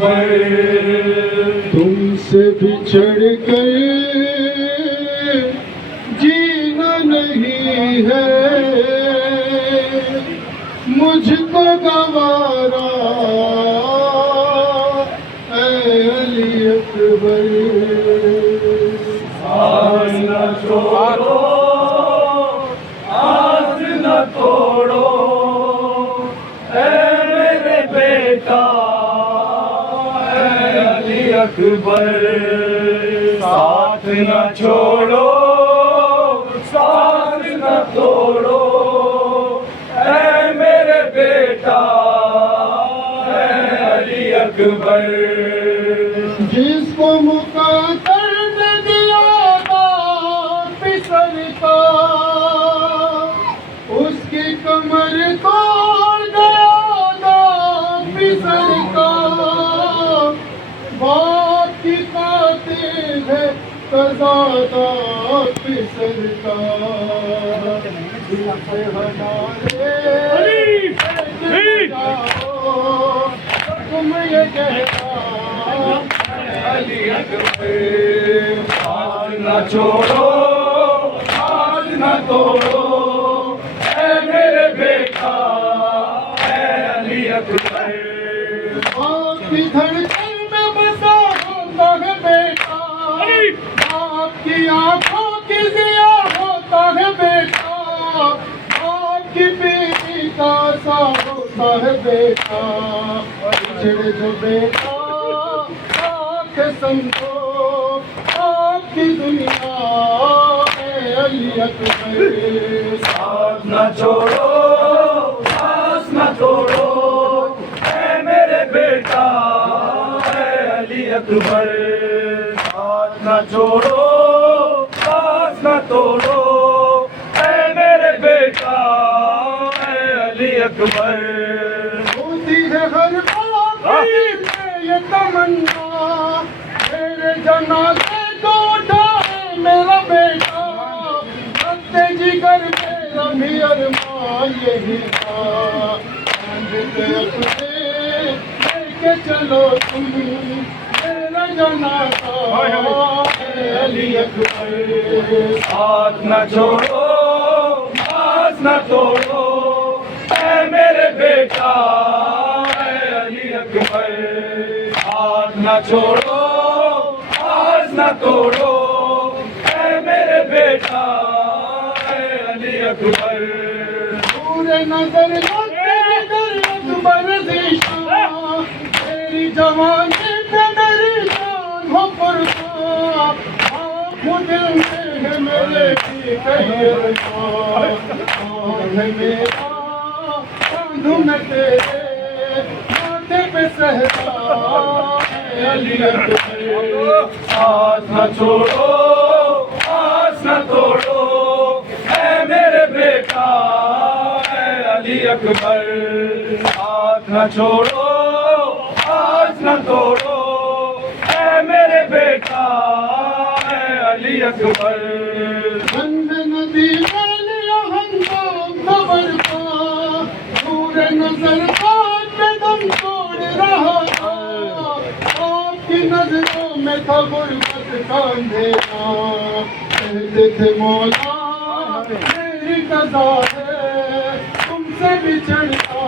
اکبر تم سے بچھڑ کر جینا نہیں ہے مجھ کو گوارا اے علی اکبر آس نہ چھوڑو آس نہ توڑو اے میرے بیٹا اے علی اکبر ساتھ نہ چھوڑو ساتھ نہ توڑو اے میرے بیٹا اے علی اکبر جس کو مقدر نے دیا باپ پسر کا اس کی کمر توڑ گیا باپ پسر کا باپ کی قاتل ہے قضا پسر کا سے تم یہ کہنا علی اکبر ہاتھ نہ چھوڑو ہاتھ نہ توڑو اے میرے بیٹا اے علی اکبر آپ کی دھڑکن میں بسا ہوتا ہے بیٹا آپ کی آنکھوں کی ضیا ہوتا ہے بیٹا آپ کی بیٹی کا سا ہوتا ہے بیٹا بچھڑ جو بیٹا آنکھ سمجھو آپ کی دنیا اے علی اکبر ساتھ نہ چھوڑو ساتھ نہ توڑو اے میرے بیٹا اے علی اکبر ساتھ نہ چھوڑو ساتھ نہ توڑو اے میرے بیٹا اے علی اکبر ہوتی ہے ہر باپ میں یہ تمنا میرے جنازے کو اٹھائے میرا بیٹا رکھتے جگر میرا بھی ارمان یہی تھا اپنے لے کے چلو تم میرا جنازہ اے علی اکبر ہاتھ نہ چھوڑو ہاتھ نہ توڑو اے میرے بیٹا اے علی اکبر ہاتھ نہ چھوڑو ہاتھ نہ توڑو اے میرے بیٹا اے علی اکبر پورے نظر اکبر ذیشان میری جوانی پہ میری جان ہو پرساں آپ دل میں ہے میرے کی کئی ارمان اور ہے میرا کاندھوں میں تیرے ماتھے پہ سہرا اے علی اکبر ہاتھ نہ چھوڑو ہاتھ نہ توڑو اے میرے بیٹا اے علی اکبر ہاتھ نہ چھوڑو ہاتھ نہ توڑو اے میرے بیٹا اے علی اکبر بند ندی میں لیا ہنگام خبر کا نور نظر بات میں دم توڑ رہا تھا آپ کی نظروں میں تھا غربت کا اندھیرا کہتے تھے مولا میری قضا ہے تم سے بچھڑتا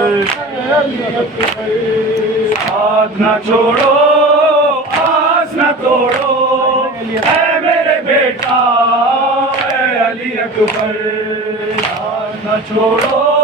اے علی اکبر ہاتھ نہ چھوڑو ہاتھ نہ توڑو اے میرے بیٹا اے علی اکبر ہاتھ نہ چھوڑو